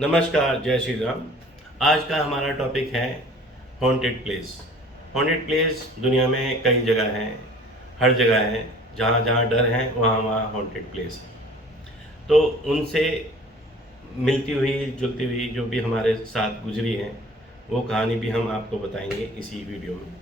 नमस्कार, जय श्री राम। आज का हमारा टॉपिक है हॉन्टेड प्लेस। हॉन्टेड प्लेस दुनिया में कई जगह हैं, हर जगह है। जहाँ जहाँ डर है वहाँ वहाँ हॉन्टेड प्लेस है। तो उनसे मिलती हुई जुलती हुई जो भी हमारे साथ गुजरी है वो कहानी भी हम आपको बताएंगे इसी वीडियो में।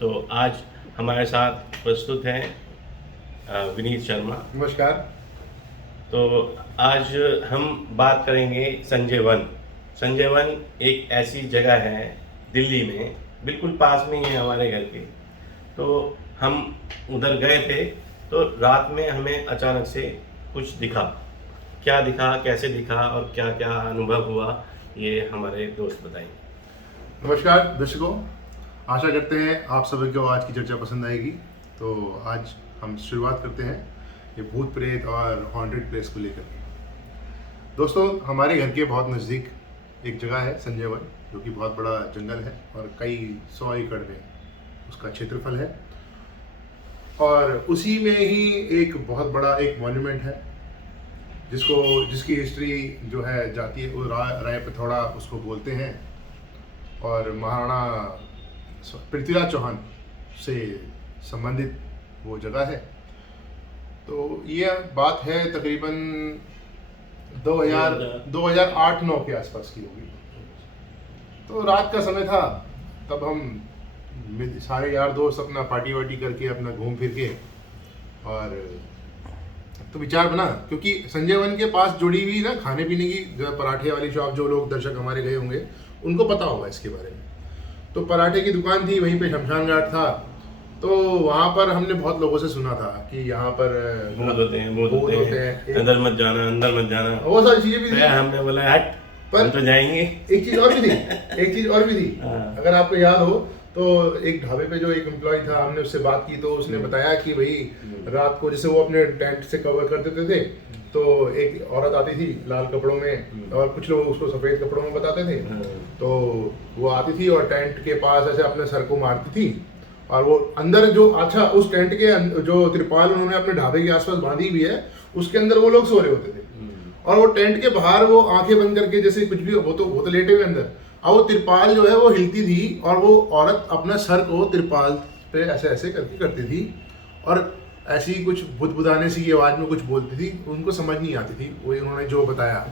तो आज हमारे साथ प्रस्तुत हैं विनीत शर्मा। नमस्कार। तो आज हम बात करेंगे संजय वन। संजय वन एक ऐसी जगह है दिल्ली में, बिल्कुल पास में ही है हमारे घर के। तो हम उधर गए थे तो रात में हमें अचानक से कुछ दिखा। क्या दिखा, कैसे दिखा और क्या क्या अनुभव हुआ, ये हमारे दोस्त बताएंगे। नमस्कार दर्शकों, आशा करते हैं आप सभी को आज की चर्चा पसंद आएगी। तो आज हम शुरुआत करते हैं ये भूत प्रेत और हॉन्टेड प्लेस को लेकर। दोस्तों, हमारे घर के बहुत नज़दीक एक जगह है संजय वन, जो कि बहुत बड़ा जंगल है और कई 100 एकड़ में उसका क्षेत्रफल है। और उसी में ही एक बहुत बड़ा एक मॉन्यूमेंट है जिसकी हिस्ट्री जो है जाती है वो राय पिथौड़ा उसको बोलते हैं। और महाराणा पृथ्वीराज चौहान से संबंधित वो जगह है। तो ये बात है तकरीबन 2008-9 के आसपास की होगी। तो रात का समय था, तब हम सारे यार दोस्त अपना पार्टी वार्टी करके अपना घूम फिर के, और तो विचार बना, क्योंकि संजय वन के पास जुड़ी हुई ना खाने पीने की जो पराठे वाली शॉप, जो लोग दर्शक हमारे गए होंगे उनको पता होगा इसके बारे में। तो पराठे की दुकान थी, वहीं पे शमशान घाट था। तो वहाँ पर हमने बहुत लोगों से सुना था कि यहाँ पर भूत होते हैं, अंदर मत जाना, वो सारी चीजें भी थी। हमने बोला हट, हम तो जाएंगे। एक चीज और भी थी अगर आपको याद हो तो एक ढाबे पे जो एक एम्प्लॉय था, हमने उससे बात की तो उसने बताया कि भाई रात को जैसे वो अपने टेंट से कवर कर देते थे, तो एक औरत आती थी लाल कपड़ों में और कुछ लोग उसको सफेद कपड़ों में बताते थे। तो वो आती थी और टेंट के पास ऐसे अपने सर को मारती थी, और वो अंदर जो उस टेंट के जो तिरपाल उन्होंने अपने ढाबे के आसपास बांधी हुई है उसके अंदर वो लोग सो रहे होते थे। और वो टेंट के बाहर वो आंखें बंद करके जैसे कुछ भी वो तो लेटे हुए अंदर, और वो तिरपाल जो है वो हिलती थी और वो औरत अपना सर को तिरपाल पे ऐसे ऐसे करके करती थी, और ऐसी कुछ बुदबुदाने सी आवाज में कुछ बोलती थी। उनको समझ नहीं आती थी वो उन्होंने जो बताया।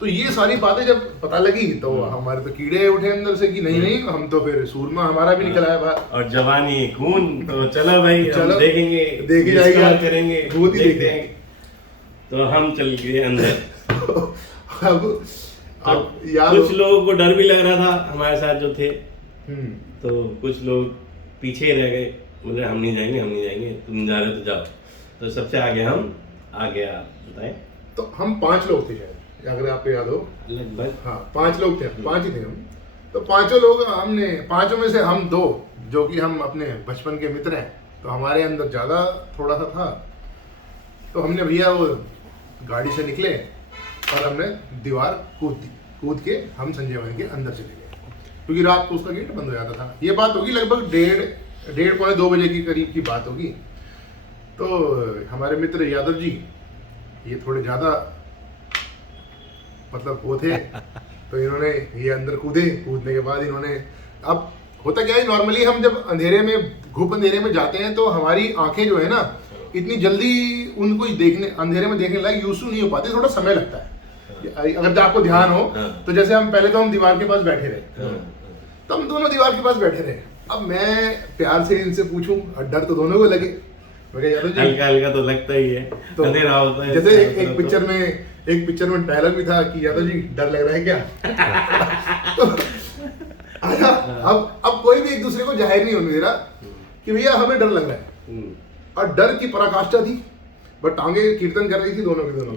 तो ये सारी बातें जब पता लगी तो हमारे तो कीड़े उठे अंदर से कि नहीं हम तो फिर सूरमा हमारा भी निकल आया बाहर। और जवानी खून, तो चलो भाई, चलो देखेंगे, देखे जाएगा, करेंगे, भूत ही देखते हैं। तो हम चल गए अंदर। अब कुछ लोगों को डर भी लग रहा था हमारे साथ जो थे। तो कुछ लोग पीछे रह गए, बोले हम नहीं जाएंगे, तुम जा रहे हो तो जाओ। तो सबसे आगे हम आ गया। बताएं। तो हम 5 लोग थे शायद, अगर आपको याद हो लगभग। हाँ 5 लोग थे, 5 ही थे हम। तो 5 लोग हमने, 5 में से हम 2 जो कि हम अपने बचपन के मित्र हैं, तो हमारे अंदर ज़्यादा थोड़ा सा था। तो हमने भैया वो गाड़ी से निकले और हमने दीवार कूद के हम संजय वन के अंदर चले गए, क्योंकि रात को उसका गेट बंद हो जाता था। ये बात होगी लगभग 1:30-1:45 बजे की करीब की बात होगी। तो हमारे मित्र यादव जी ये थोड़े ज़्यादा मतलब वो थे, तो इन्होंने ये अंदर कूदने के बाद इन्होंने, अब होता क्या है नॉर्मली हम जब अंधेरे में अंधेरे में जाते हैं तो हमारी आंखें जो है ना इतनी जल्दी उनको अंधेरे में देखने लायक यूज़ नहीं हो पाती, थोड़ा समय लगता है। अगर आपको ध्यान हो तो जैसे हम पहले तो हम दीवार के पास बैठे रहे, तो हम दोनों दीवार के पास बैठे रहे। अब मैं प्यार से इनसे पूछूं, डर तो दोनों को लगे, हल्का तो लगता ही है, तो अंधेरा होता है। जैसे एक पिक्चर में डायलॉग भी था कि यादव जी डर लग रहा है क्या? तो अच्छा, अब कोई भी एक दूसरे को जाहिर नहीं होने दे रहा कि भैया हमें डर लग रहा है, और डर की पराकाष्ठा थी, बट टांगे कीर्तन कर रही थी दोनों की दोनों।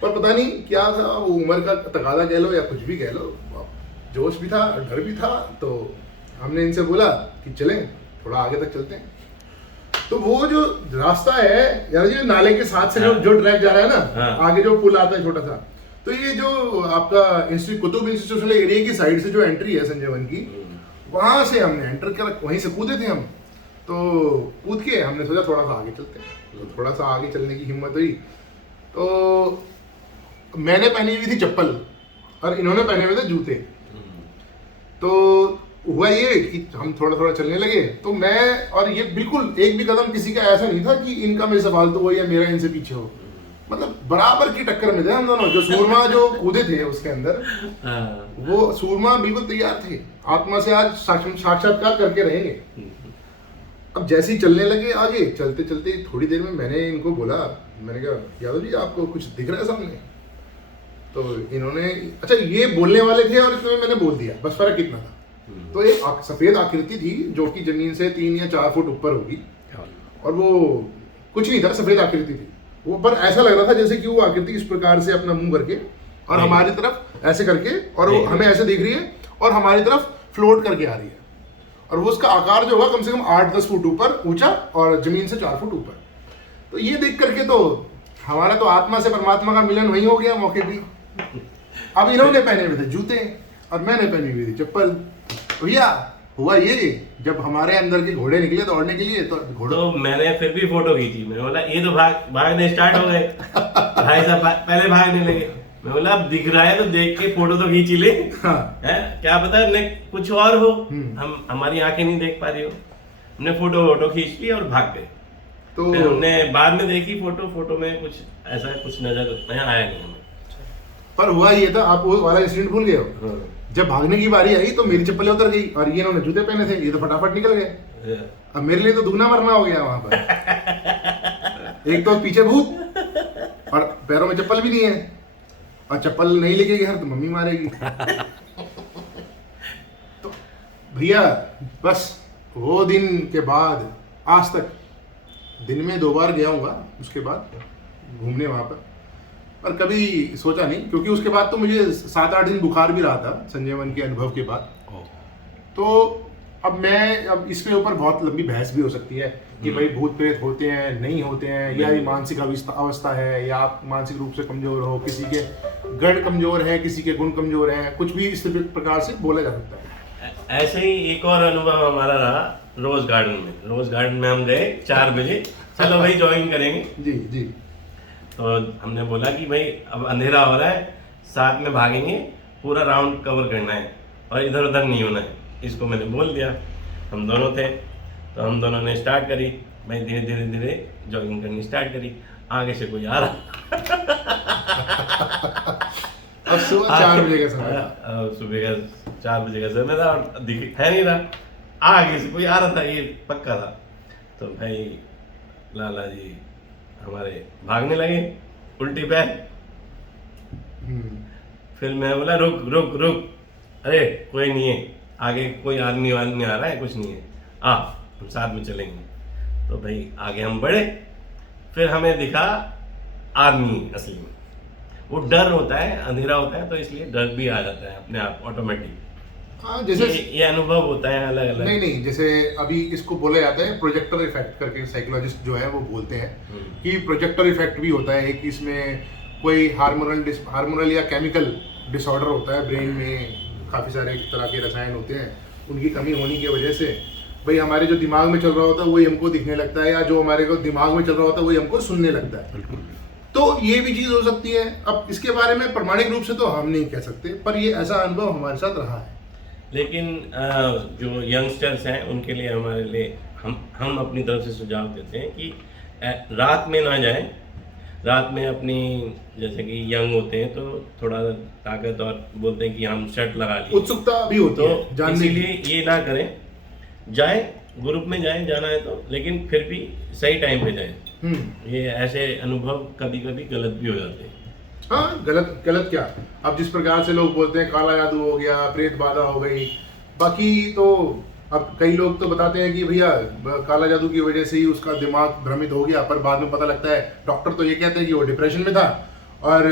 पर पता नहीं क्या था, वो उम्र का तकादा कह लो या कुछ भी कह लो, जोश भी था, डर भी था। तो हमने इनसे बोला कि चलें, थोड़ा आगे तक चलते हैं। तो वो जो रास्ता है यार, जो नाले के साथ से जो ट्रैक जा रहा है ना, आगे जो पुल आता है छोटा सा, तो ये जो आपका कुतुब इंस्टीट्यूशनल एरिया की साइड से जो एंट्री है संजय वन की, वहां से हमने एंटर कर, वहीं से कूदे थे हम। तो कूद के हमने सोचा थोड़ा सा आगे चलते हैं, तो थोड़ा सा आगे चलने की हिम्मत हुई। तो मैंने पहनी हुई थी चप्पल और इन्होंने पहने हुए थे जूते। तो हुआ ये कि हम थोड़ा थोड़ा चलने लगे, तो मैं और ये बिल्कुल एक भी कदम किसी का ऐसा नहीं था कि इनका मेरे से फालतू हो या मेरा इनसे पीछे हो, मतलब बराबर की टक्कर में थे हम दोनों। जो सूरमा जो कूदे थे उसके अंदर, वो सूरमा बिल्कुल तैयार थे, आत्मा से आज साक्षात्कार करके रहेंगे। अब जैसे ही चलने लगे आगे, चलते चलते थोड़ी देर में मैंने इनको बोला, मैंने कहा यादव जी आपको कुछ दिख रहा है सामने? तो इन्होंने, अच्छा ये बोलने वाले थे और इसमें मैंने बोल दिया, बस फर्क इतना था। तो एक सफेद आकृति थी जो कि जमीन से 3 या 4 फुट ऊपर होगी, और वो कुछ नहीं था, सफेद आकृति थी वो, पर ऐसा लग रहा था जैसे कि वो आकृति इस प्रकार से अपना मुंह करके और हमारी तरफ ऐसे करके, और वो हमें ऐसे देख रही है और हमारी तरफ फ्लोट करके आ रही है, और वो उसका आकार जो होगा कम से कम 8-10 फुट ऊपर ऊंचा और जमीन से 4 फुट ऊपर। तो ये देख करके तो हमारा तो आत्मा से परमात्मा का मिलन वही हो गया मौके भी। अब इन्होंने पहने हुए थे जूते और मैंने पहनी हुई थी चप्पल। भैया हुआ ये, जब हमारे अंदर के घोड़े निकले दौड़ने के लिए, तो घोड़ों तो मैंने फिर भी फोटो खींची। मैंने बोला ये तो भागने स्टार्ट हो गए, भाई साहब पहले भागने लगे। मैं बोला अब दिख रहा है तो देख के फोटो तो खींच ही ले। हाँ। है क्या पता ने कुछ और हो, हम हमारी आंखें नहीं देख पा रही हो। हमने फोटो खींच ली और भाग गए। तो फिर हमने बाद में देखी फोटो में कुछ ऐसा कुछ नजर आया नहीं हमें। पर हुआ ये था, आप वो वाला इंसिडेंट भूल गए हो। हाँ। जब भागने की बारी आई तो मेरी चप्पलें उतर गई और ये इन्होंने जूते पहने थे, ये तो फटाफट निकल गए। अब मेरे लिए तो दुगना मरना हो गया वहां पर। एक तो पीछे भूत और पैरों में चप्पल भी नहीं है, और चप्पल नहीं लेके घर तो मम्मी मारेगी। तो भैया बस वो दिन के बाद आज तक दिन में 2 बार गया हूँगा उसके बाद घूमने वहां पर, और कभी सोचा नहीं, क्योंकि उसके बाद तो मुझे 7-8 दिन बुखार भी रहा था संजय वन के अनुभव के बाद। तो अब इसके ऊपर बहुत लंबी बहस भी हो सकती है कि भाई भूत प्रेत होते हैं नहीं होते हैं, या ये मानसिक अवस्था है, या आप मानसिक रूप से कमजोर हो, किसी के गण कमजोर है, किसी के गुण कमजोर है, कुछ भी इस प्रकार से बोला जा सकता है। ऐसे ही एक और अनुभव हमारा रहा रोज गार्डन में हम गए 4 बजे, चलो भाई जॉगिंग करेंगे। जी जी। तो हमने बोला कि भाई अब अंधेरा हो रहा है, साथ में भागेंगे, पूरा राउंड कवर करना है और इधर उधर नहीं होना है। इसको मैंने बोल दिया, हम दोनों थे, तो हम दोनों ने स्टार्ट करी भाई, धीरे जॉगिंग करनी स्टार्ट करी। आगे से कोई आ रहा अब सुबह 4 बजे का समय था, सुबह का 4 बजे का समय था और है नहीं रहा, आगे से कोई आ रहा था, ये पक्का था। तो भाई लाला जी हमारे भागने लगे उल्टी पैर। फिर मैं बोला रुक, अरे कोई नहीं है आगे, कोई आदमी आ रहा है, कुछ नहीं है, हम साथ में चलेंगे। तो भाई आगे हम बढ़े, फिर हमें दिखा आदमी असली में। वो डर होता है, अंधेरा होता है तो इसलिए डर भी आ जाता है अपने आप ऑटोमेटिक। हाँ, जैसे ये अनुभव होता है अलग अलग। नहीं, जैसे अभी इसको बोला जाता है प्रोजेक्टर इफेक्ट करके, साइकोलॉजिस्ट जो है वो बोलते हैं कि प्रोजेक्टर इफेक्ट भी होता है। एक इसमें कोई हार्मोनल या केमिकल डिसऑर्डर होता है ब्रेन में, काफ़ी सारे तरह के रसायन होते हैं, उनकी कमी होने की वजह से भाई हमारे जो दिमाग में चल रहा होता है वही हमको दिखने लगता है, या जो हमारे को दिमाग में चल रहा होता है वही हमको सुनने लगता है। तो ये भी चीज़ हो सकती है। अब इसके बारे में प्रमाणिक रूप से तो हम नहीं कह सकते, पर ये ऐसा अनुभव हमारे साथ रहा है। लेकिन जो यंगस्टर्स हैं उनके लिए, हमारे लिए हम अपनी तरफ से सुझाव देते हैं कि रात में ना जाएं। रात में अपनी, जैसे कि यंग होते हैं तो थोड़ा ताकत और बोलते हैं कि हम शर्ट लगा लिए, उत्सुकता भी होती तो है जानने की। इसीलिए ये ना करें, जाएं ग्रुप में जाएं, जाना है तो, लेकिन फिर भी सही टाइम पे जाएं। ये ऐसे अनुभव कभी कभी गलत भी हो जाते हैं। हाँ, गलत क्या, अब जिस प्रकार से लोग बोलते हैं काला जादू हो गया, प्रेत बाधा हो गई, बाकी तो अब कई लोग तो बताते हैं कि भैया काला जादू की वजह से ही उसका दिमाग भ्रमित हो गया, पर बाद में पता लगता है, डॉक्टर तो ये कहते हैं कि वो डिप्रेशन में था, और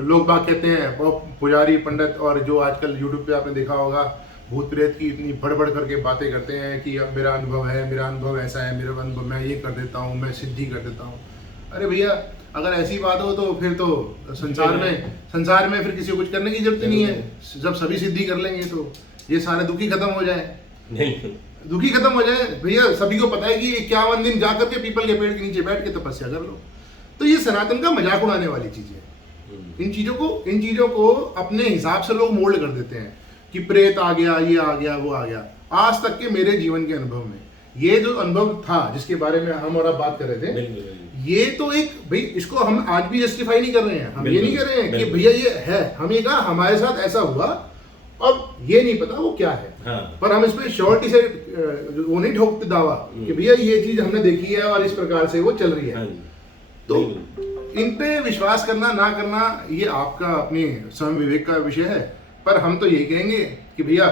लोग बाग कहते हैं, वो पुजारी पंडित और जो आजकल यूट्यूब पे आपने देखा होगा भूत प्रेत की इतनी बढ़ करके बातें करते हैं कि अब मेरा अनुभव ऐसा है, मेरा अनुभव मैं ये कर देता हूँ, मैं सिद्धि कर देता हूँ। अरे भैया अगर ऐसी बात हो तो फिर तो संसार में फिर किसी को कुछ करने की जरूरत नहीं है। जब सभी सिद्धि कर लेंगे तो ये सारे दुखी खत्म हो जाए, भैया सभी को पता है कि 51 दिन जाकर के पीपल के पेड़ के नीचे बैठ के तपस्या कर लो। तो ये सनातन का मजाक उड़ाने वाली चीज है, इन चीजों को अपने हिसाब से लोग मोल्ड कर देते हैं कि प्रेत आ गया, ये आ गया, वो आ गया। आज तक के मेरे जीवन के अनुभव में ये जो अनुभव था जिसके बारे में हम और आप बात कर रहे थे, ये तो एक भाई इसको हम आज भी जस्टिफाई नहीं कर रहे हैं। हम ये नहीं कर रहे हैं कि भैया ये है, हम ये कहा हमारे साथ ऐसा हुआ और ये नहीं पता वो क्या है। हाँ। पर हम इसमें श्योरिटी से वो नहीं ठोकते दावा कि भैया ये चीज हमने देखी है और इस प्रकार से वो चल रही है। तो इन पे विश्वास करना ना करना ये आपका अपने स्वयं विवेक का विषय है। पर हम तो यही कहेंगे कि भैया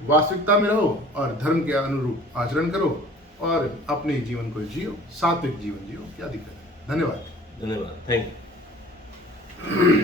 वास्तविकता में रहो और धर्म के अनुरूप आचरण करो और अपने जीवन को जियो, सात्विक जीवन जियो। क्या दिक्कत है? धन्यवाद। धन्यवाद, थैंक यू।